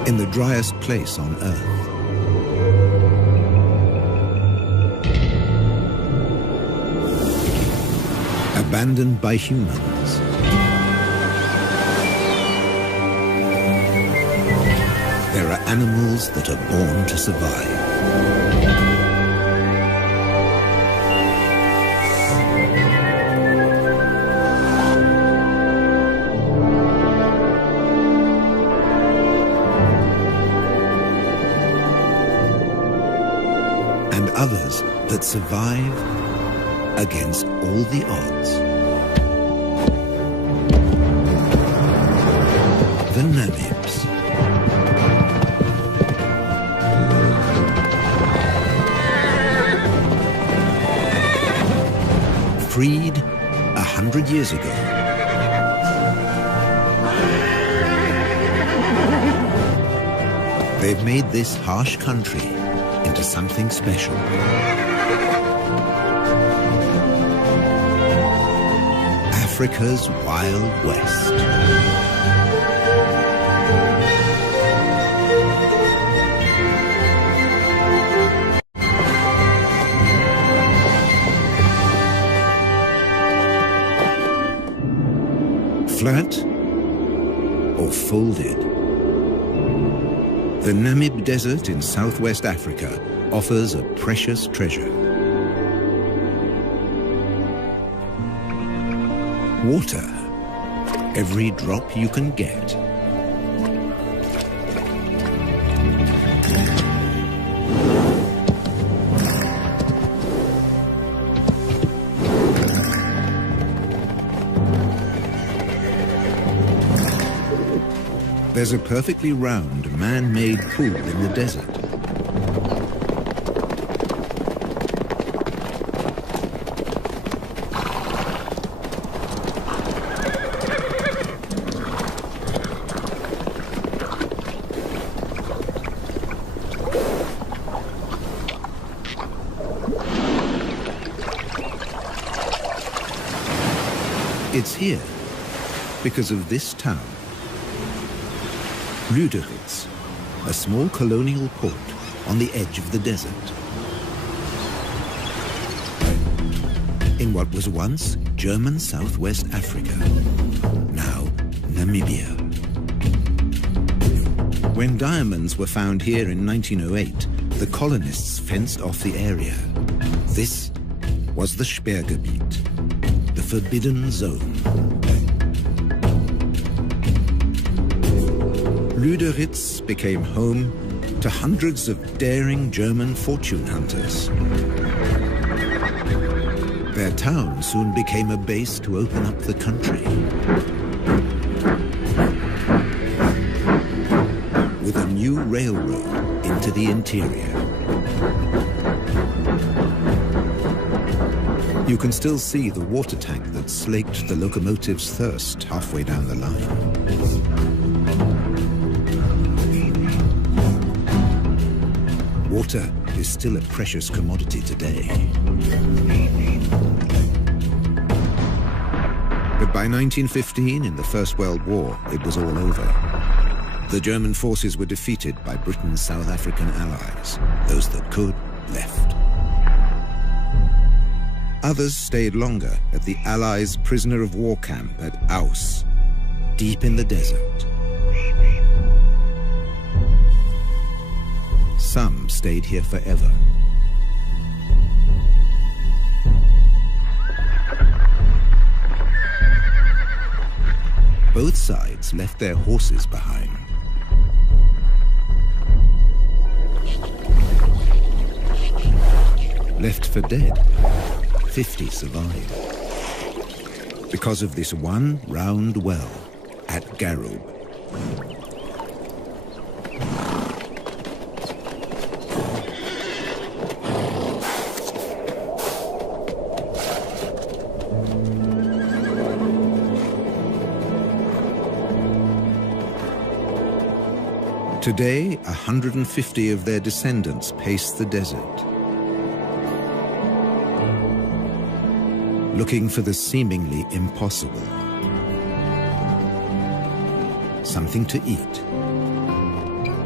in the driest place on Earth. Abandoned by humans. There are animals that are born to survive. And others that survive against all the odds. The Namibs. Freed 100 years ago. They've made this harsh country into something special. Africa's Wild West. Flat or folded? The Namib Desert in southwest Africa offers a precious treasure. Water, every drop you can get. There's a perfectly round, man-made pool in the desert. It's here because of this town. Lüderitz, a small colonial port on the edge of the desert. In what was once German Southwest Africa, now Namibia. When diamonds were found here in 1908, the colonists fenced off the area. This was the Sperrgebiet, the forbidden zone. Lüderitz became home to hundreds of daring German fortune hunters. Their town soon became a base to open up the country. With a new railroad into the interior. You can still see the water tank that slaked the locomotive's thirst halfway down the line. Water is still a precious commodity today. But by 1915, in the First World War, it was all over. The German forces were defeated by Britain's South African allies. Those that could, left. Others stayed longer at the Allies' prisoner of war camp at Aus, deep in the desert. Some stayed here forever. Both sides left their horses behind. Left for dead, 50 survived. Because of this one round well at Garub. Today, 150 of their descendants pace the desert, looking for the seemingly impossible. Something to eat.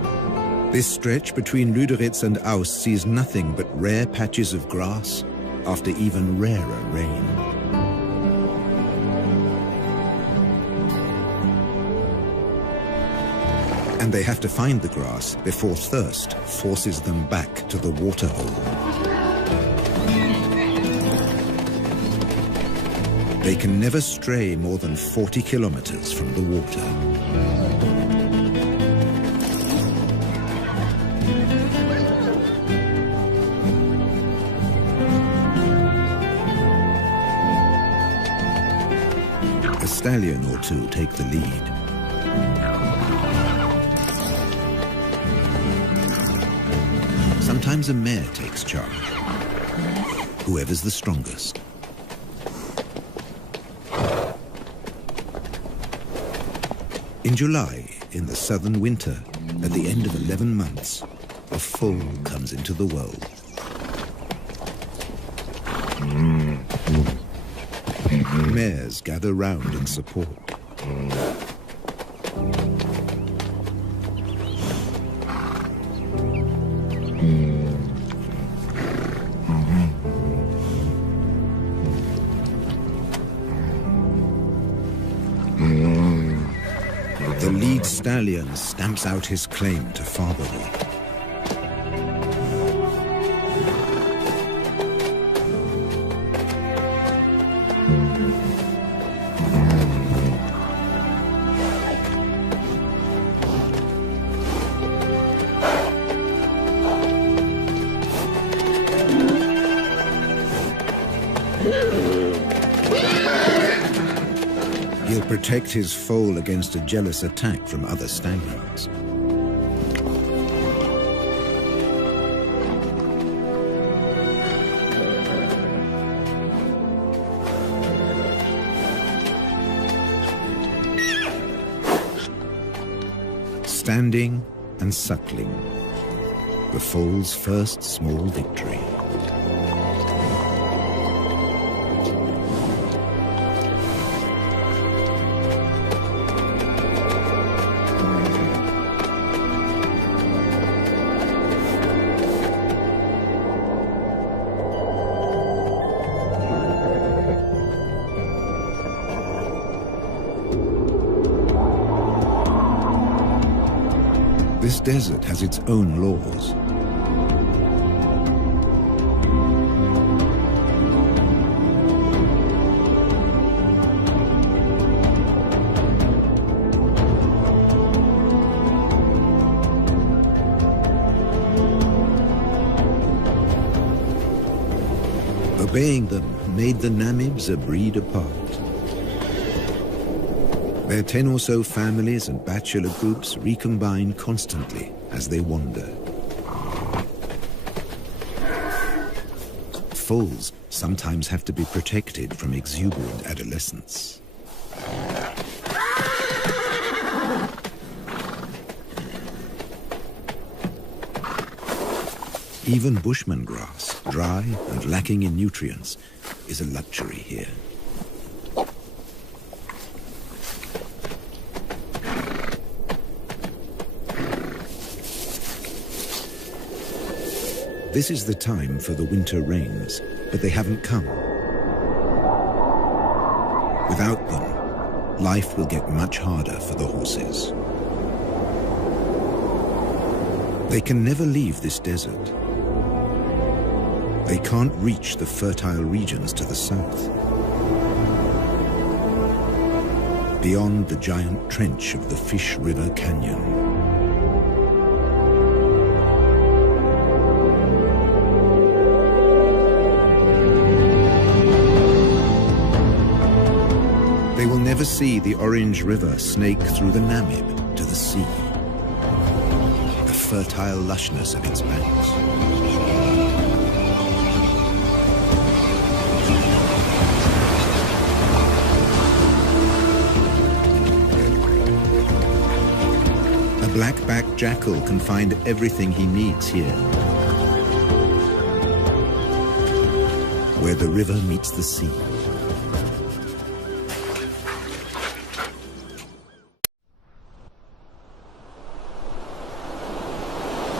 This stretch between Lüderitz and Aust sees nothing but rare patches of grass after even rarer rain. And they have to find the grass before thirst forces them back to the waterhole. They can never stray more than 40 kilometers from the water. A stallion or two take the lead. Sometimes a mare takes charge, whoever's the strongest. In July, in the southern winter, at the end of 11 months, a foal comes into the world. Mares gather round in support. The lead stallion stamps out his claim to fatherhood. He'll protect his foal against a jealous attack from other stallions. Standing and suckling, the foal's first small victory. This desert has its own laws. Obeying them made the Namibs a breed apart. Their 10 or so families and bachelor groups recombine constantly as they wander. Foals sometimes have to be protected from exuberant adolescents. Even bushman grass, dry and lacking in nutrients, is a luxury here. This is the time for the winter rains, but they haven't come. Without them, life will get much harder for the horses. They can never leave this desert. They can't reach the fertile regions to the south. Beyond the giant trench of the Fish River Canyon. They will never see the Orange River snake through the Namib to the sea. The fertile lushness of its banks. A black-backed jackal can find everything he needs here, where the river meets the sea.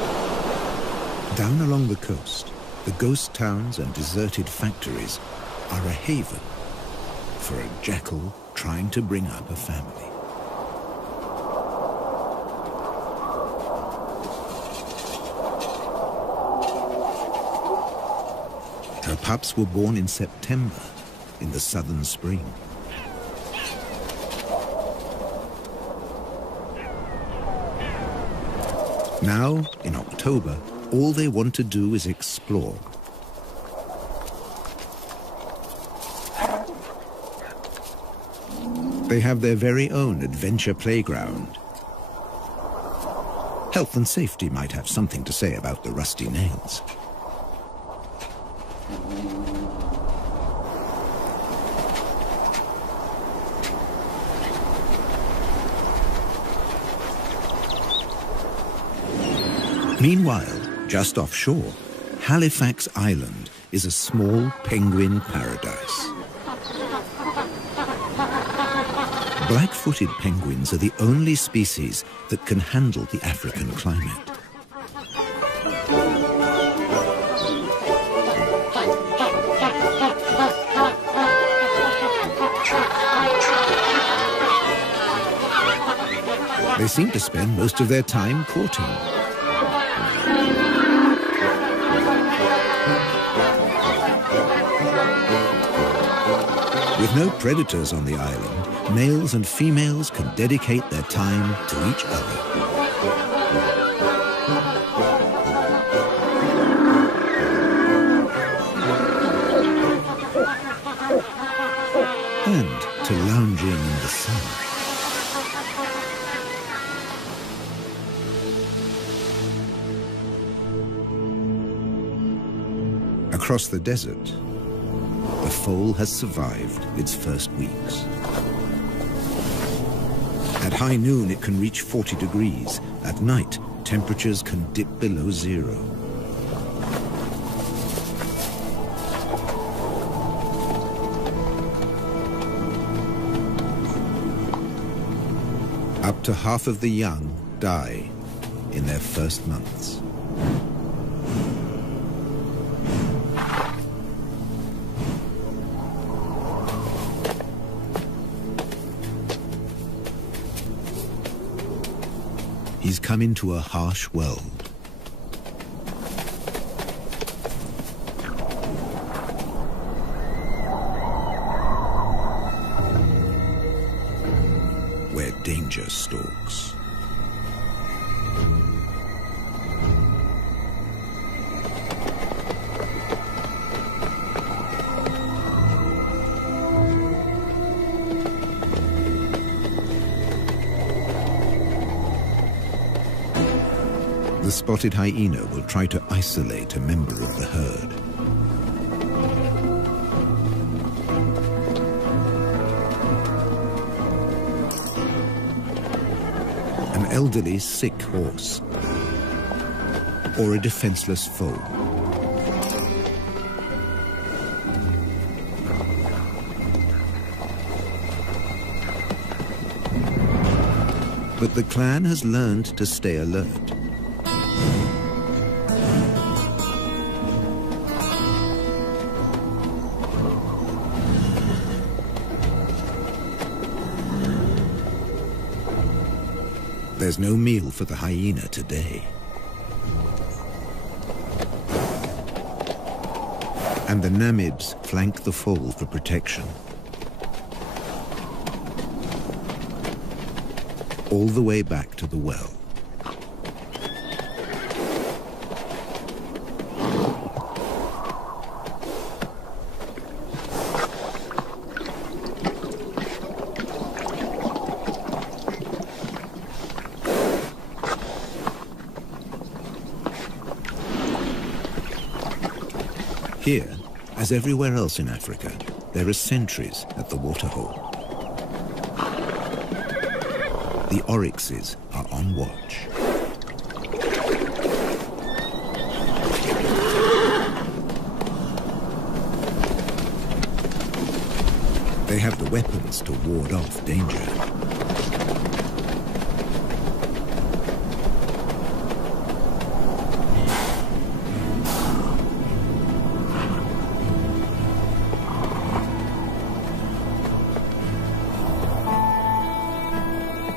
Down along the coast, the ghost towns and deserted factories are a haven for a jackal trying to bring up a family. Her pups were born in September, in the southern spring. Now, in October, all they want to do is explore. They have their very own adventure playground. Health and safety might have something to say about the rusty nails. Meanwhile, just offshore, Halifax Island is a small penguin paradise. Black-footed penguins are the only species that can handle the African climate. They seem to spend most of their time courting. With no predators on the island, males and females can dedicate their time to each other. And to lounging in the sun. Across the desert, the foal has survived its first weeks. At high noon, it can reach 40 degrees. At night, temperatures can dip below zero. Up to half of the young die in their first months. He's come into a harsh world. Where danger stalks. The spotted hyena will try to isolate a member of the herd. An elderly, sick horse, or a defenseless foe. But the clan has learned to stay alert. There's no meal for the hyena today. And the Namids flank the foal for protection. All the way back to the well. Here, as everywhere else in Africa, there are sentries at the waterhole. The oryxes are on watch. They have the weapons to ward off danger.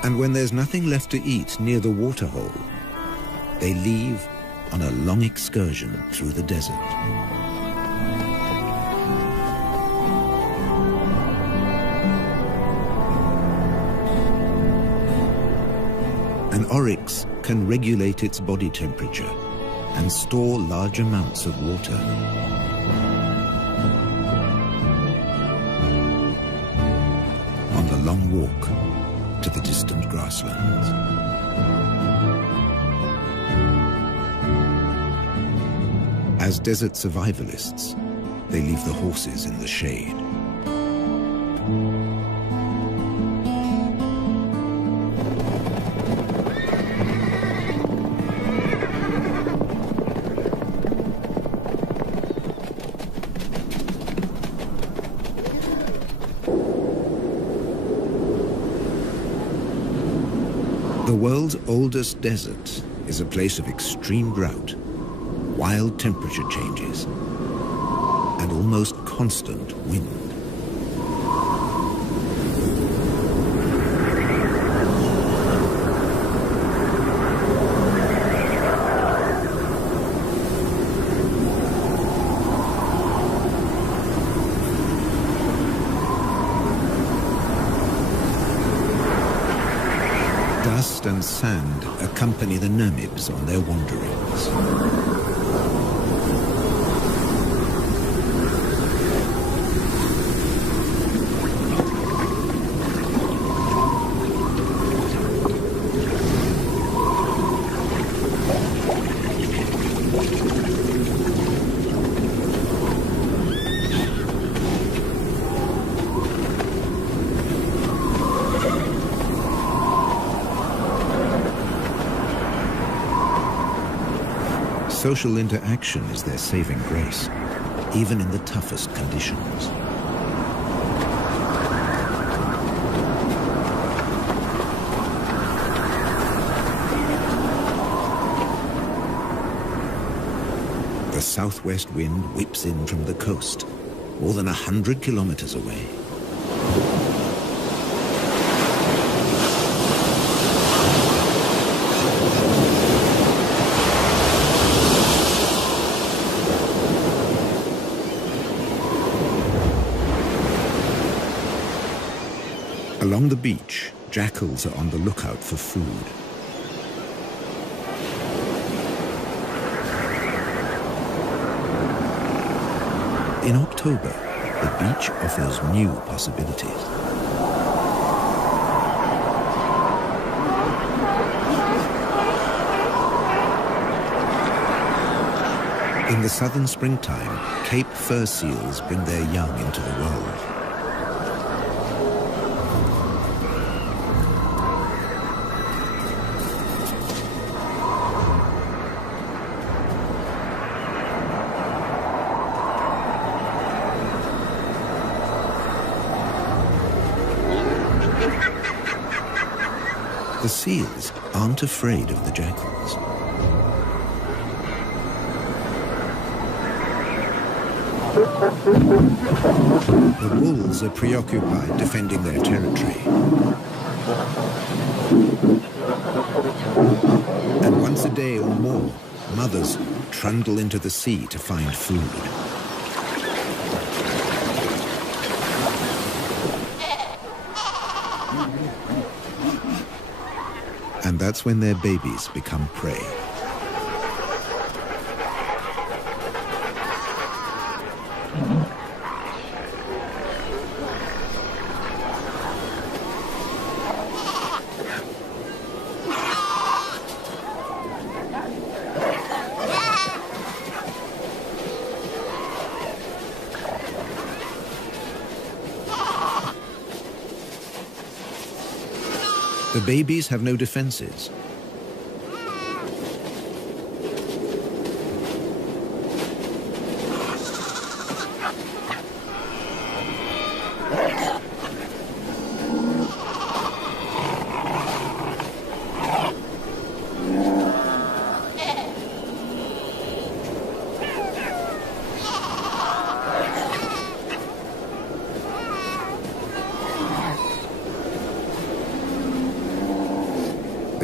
And when there's nothing left to eat near the waterhole, they leave on a long excursion through the desert. An oryx can regulate its body temperature and store large amounts of water. On the long walk to the distant grasslands. As desert survivalists, they leave the horses in the shade. The world's oldest desert is a place of extreme drought, wild temperature changes, and almost constant wind. Dust and sand accompany the Namibs on their wanderings. Social interaction is their saving grace, even in the toughest conditions. The southwest wind whips in from the coast, more than 100 kilometers away. Along the beach, jackals are on the lookout for food. In October, the beach offers new possibilities. In the southern springtime, Cape fur seals bring their young into the world. The seals aren't afraid of the jackals. The wolves are preoccupied defending their territory. And once a day or more, mothers trundle into the sea to find food. And that's when their babies become prey. The babies have no defenses.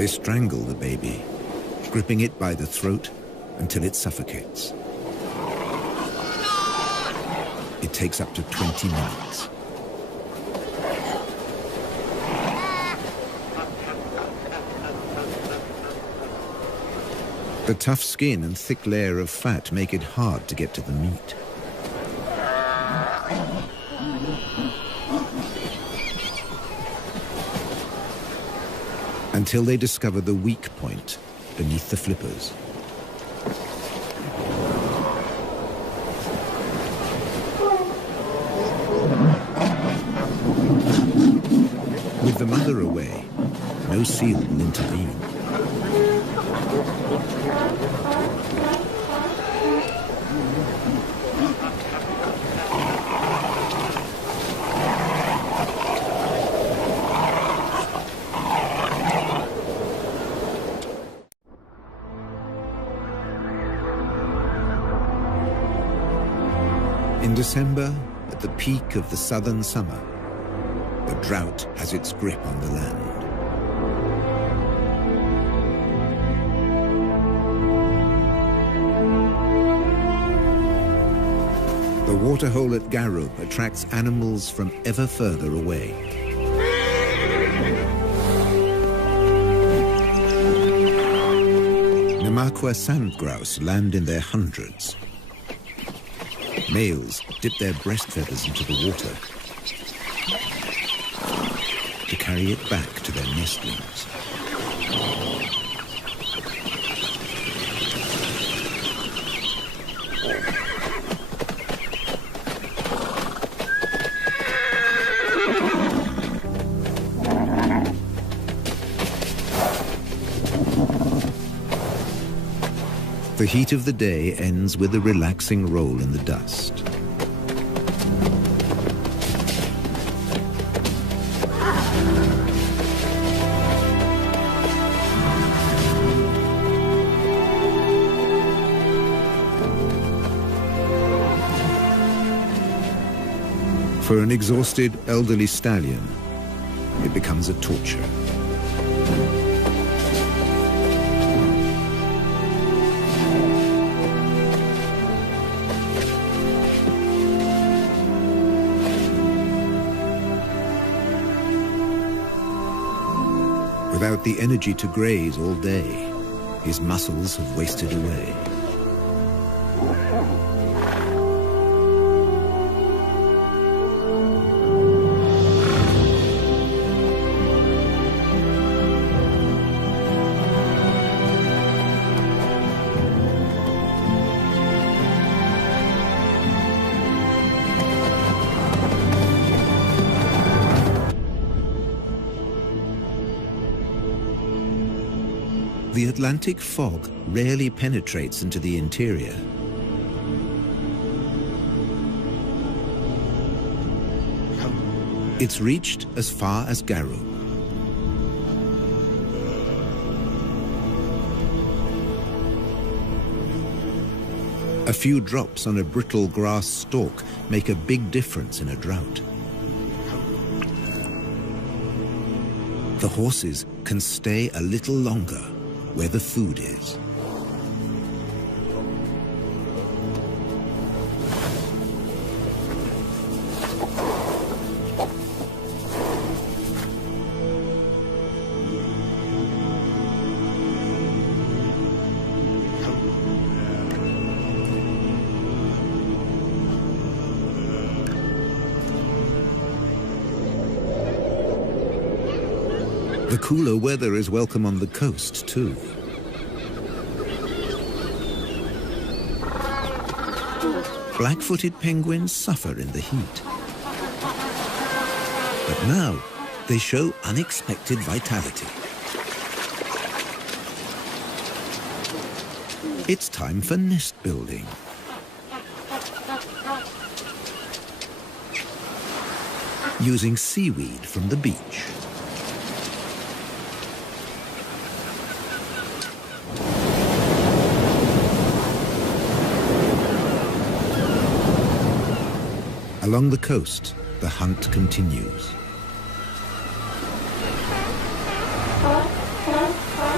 They strangle the baby, gripping it by the throat until it suffocates. It takes up to 20 minutes. The tough skin and thick layer of fat make it hard to get to the meat. Until they discover the weak point beneath the flippers. With the mother away, no seal will intervene. In December, at the peak of the southern summer, the drought has its grip on the land. The waterhole at Garub attracts animals from ever further away. Namaqua sand grouse land in their hundreds. Males dip their breast feathers into the water to carry it back to their nestlings. The heat of the day ends with a relaxing roll in the dust. For an exhausted elderly stallion, it becomes a torture. Without the energy to graze all day, his muscles have wasted away. The Atlantic fog rarely penetrates into the interior. It's reached as far as Garub. A few drops on a brittle grass stalk make a big difference in a drought. The horses can stay a little longer where the food is. The cooler weather is welcome on the coast, too. Black-footed penguins suffer in the heat. But now, they show unexpected vitality. It's time for nest building. Using seaweed from the beach. Along the coast, the hunt continues.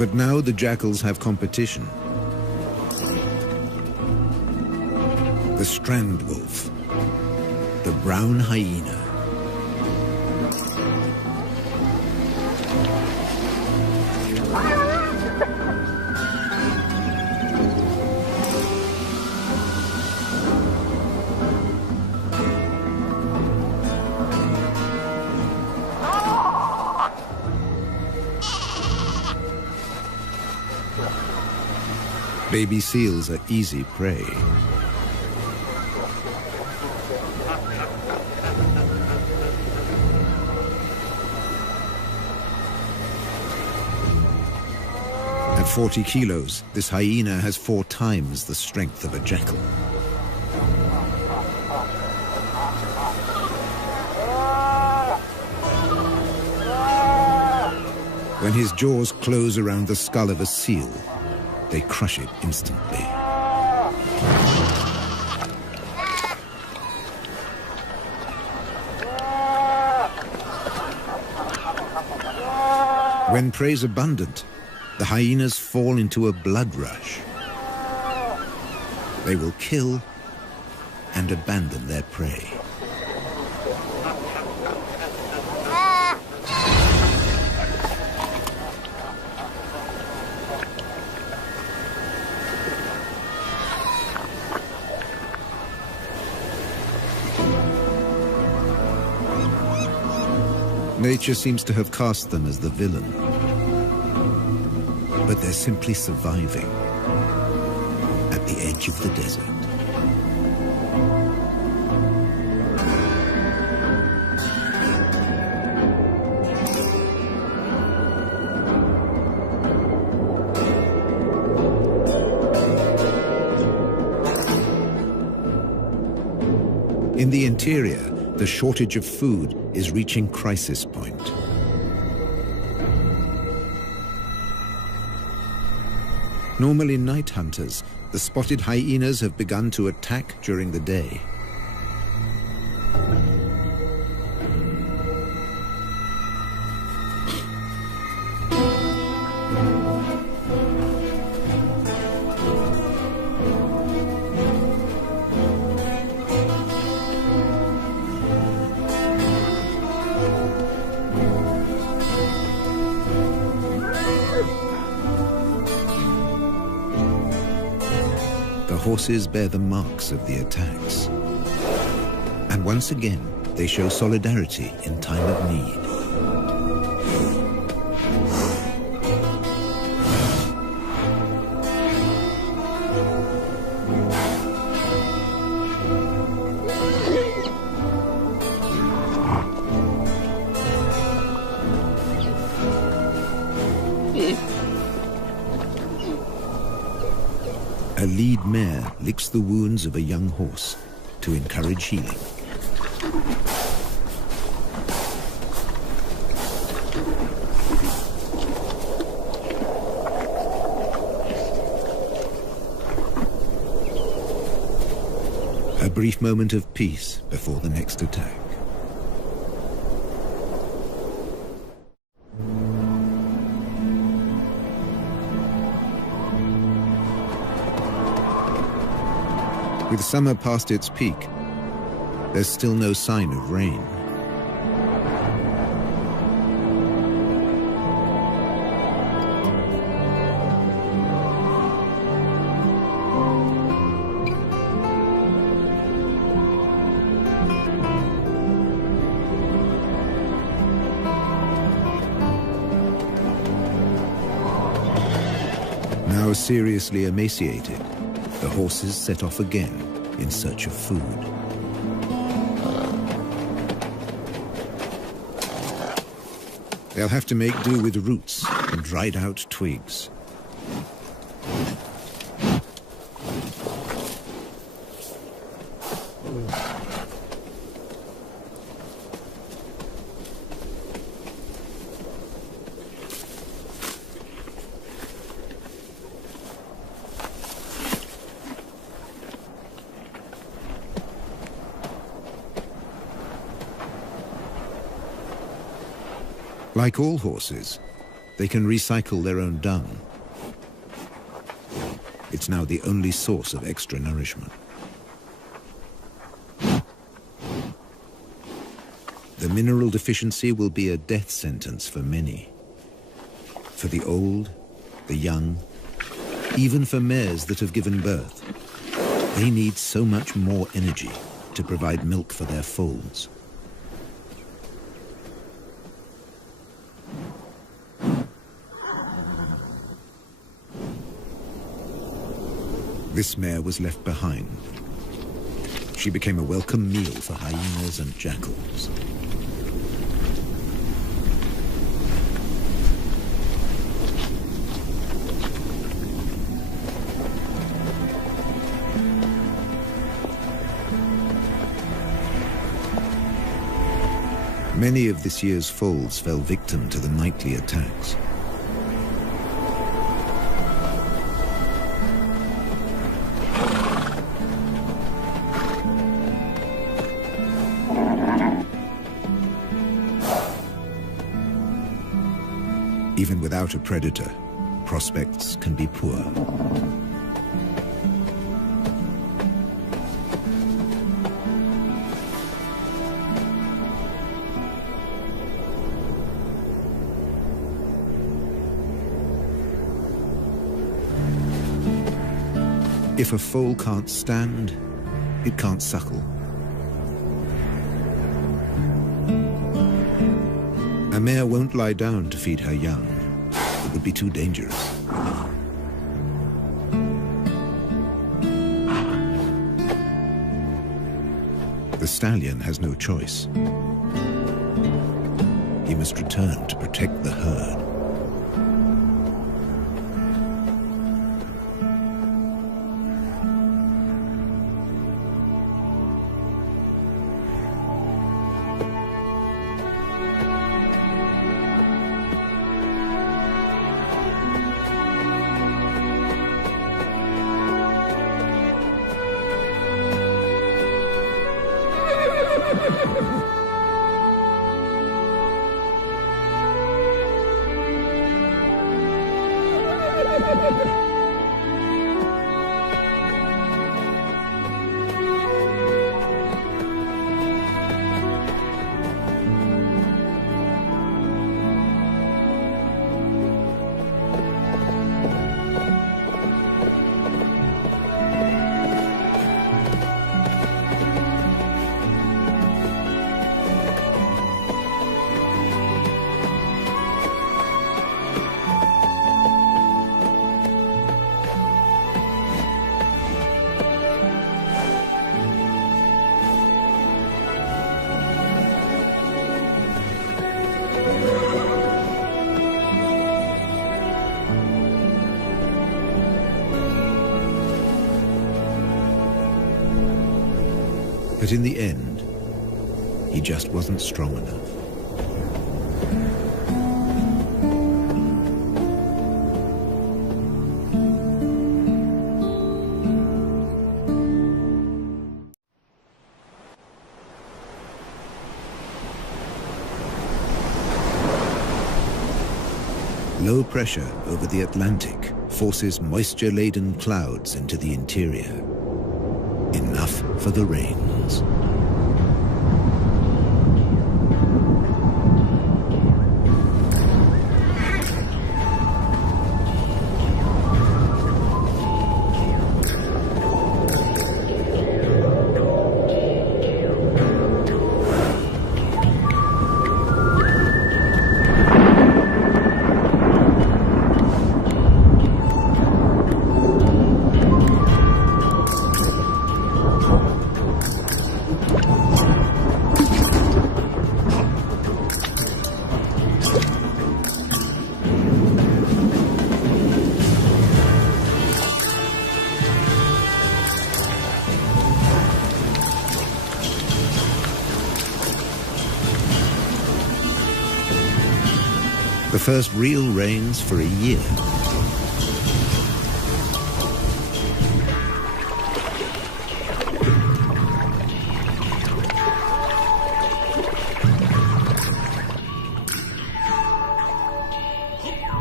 But now the jackals have competition. The strand wolf, the brown hyena. Baby seals are easy prey. At 40 kilos, this hyena has 4 times the strength of a jackal. When his jaws close around the skull of a seal, they crush it instantly. When prey's abundant, the hyenas fall into a blood rush. They will kill and abandon their prey. Nature seems to have cast them as the villain, but they're simply surviving at the edge of the desert. In the interior, the shortage of food is reaching crisis point. Normally night hunters, the spotted hyenas have begun to attack during the day. Horses bear the marks of the attacks. And once again, they show solidarity in time of need. A lead mare licks the wounds of a young horse to encourage healing. A brief moment of peace before the next attack. With summer past its peak, there's still no sign of rain. Now seriously emaciated, the horses set off again in search of food. They'll have to make do with roots and dried out twigs. Like all horses, They can recycle their own dung. It's now the only source of extra nourishment. The mineral deficiency will be a death sentence for many. For the old, the young, even for mares that have given birth, they need so much more energy to provide milk for their foals. This mare was left behind. She became a welcome meal for hyenas and jackals. Many of this year's foals fell victim to the nightly attacks. Even without a predator, prospects can be poor. If a foal can't stand, it can't suckle. A mare won't lie down to feed her young. It would be too dangerous. The stallion has no choice. He must return to protect the herd. But in the end, he just wasn't strong enough. Low pressure over the Atlantic forces moisture-laden clouds into the interior. Enough for the rains. The first real rains for a year.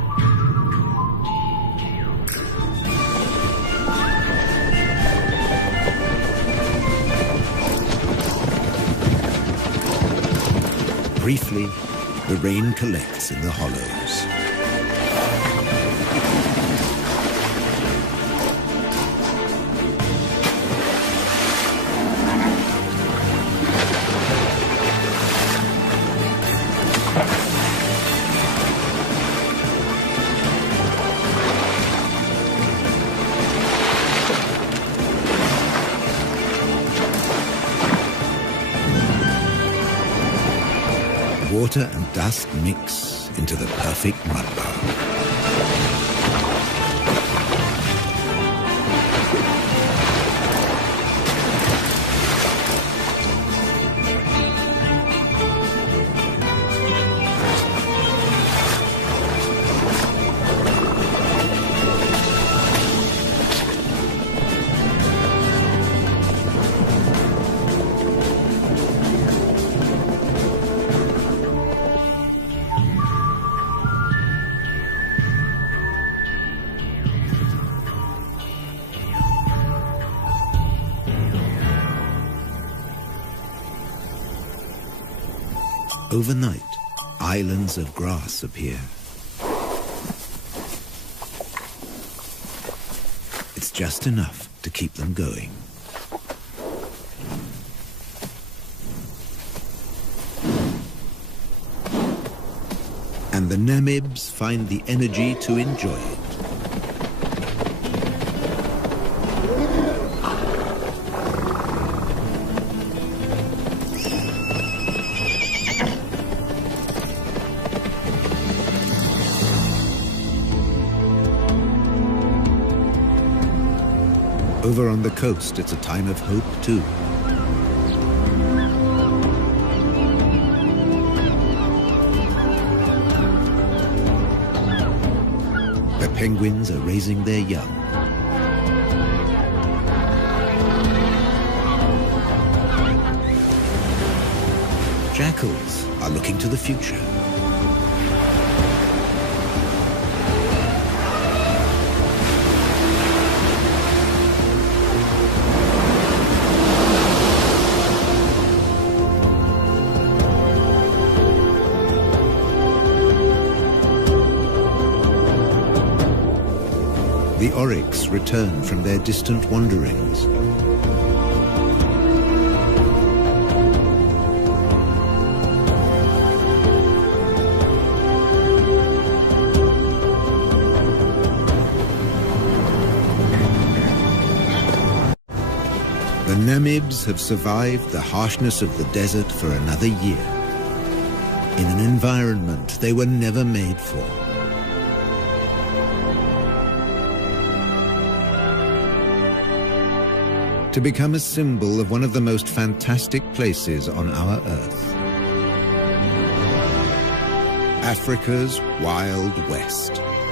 Briefly, the rain collects in the hollows. Water and dust mix into the perfect mudbowl. Overnight, islands of grass appear. It's just enough to keep them going. And the Namibs find the energy to enjoy it. Over on the coast, it's a time of hope, too. The penguins are raising their young. Jackals are looking to the future. The oryx return from their distant wanderings. The Namibs have survived the harshness of the desert for another year, in an environment they were never made for. To become a symbol of one of the most fantastic places on our Earth. Africa's Wild West.